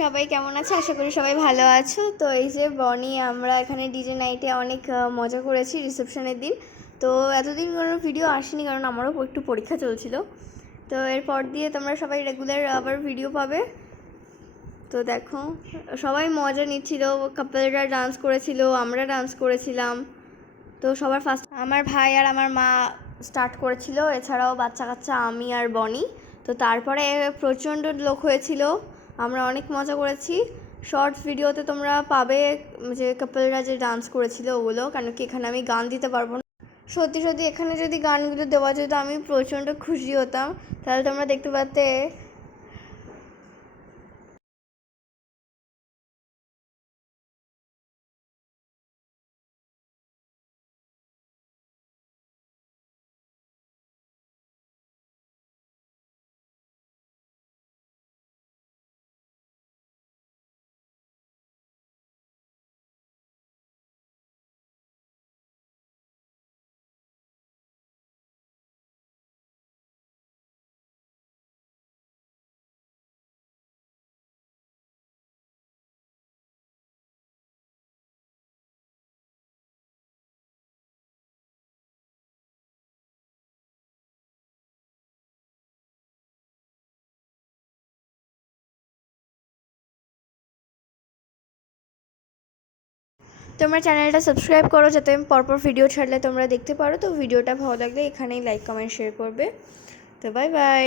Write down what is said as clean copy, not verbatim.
সবাই কেমন আছে? আশা করি সবাই ভালো আছো। তো এই যে বনি আমরা এখানে ডিজে নাইটে অনেক মজা করেছি রিসেপশনের দিন। তো এতদিন কোনো ভিডিও আসেনি কারণ আমারও একটু পরীক্ষা চলছিল। তো এরপর দিয়ে তোমরা সবাই রেগুলার আবার ভিডিও পাবে। তো দেখো সবাই মজা নিচ্ছিল, কাপলরা ডান্স করেছিল, আমরা ডান্স করেছিলাম। তো সবার ফার্স্ট আমার ভাই আর আমার মা স্টার্ট করেছিল, এছাড়াও বাচ্চা কাচ্চা আমি আর বনি। তো তারপরে প্রচণ্ড লোক হয়েছিল, আমরা অনেক মজা করেছি। শর্টস ভিডিওতে তোমরা পাবে যে কাপলরা যে ডান্স করেছিল ওগুলো, কারণ কি এখানে আমি গান দিতে পারবো না। সত্যি সত্যি এখানে যদি গানগুলো দেওয়া যেত আমি প্রচণ্ড খুশি হতাম, তাহলে তোমরা দেখতে পাতে। তোমরা চ্যানেলটা সাবস্ক্রাইব করো যাতে আমি পরপর ভিডিও ছাড়লে তোমরা দেখতে পারো। তো ভিডিওটা ভালো লাগলে এখানেই লাইক কমেন্ট শেয়ার করবে। তো বাই বাই।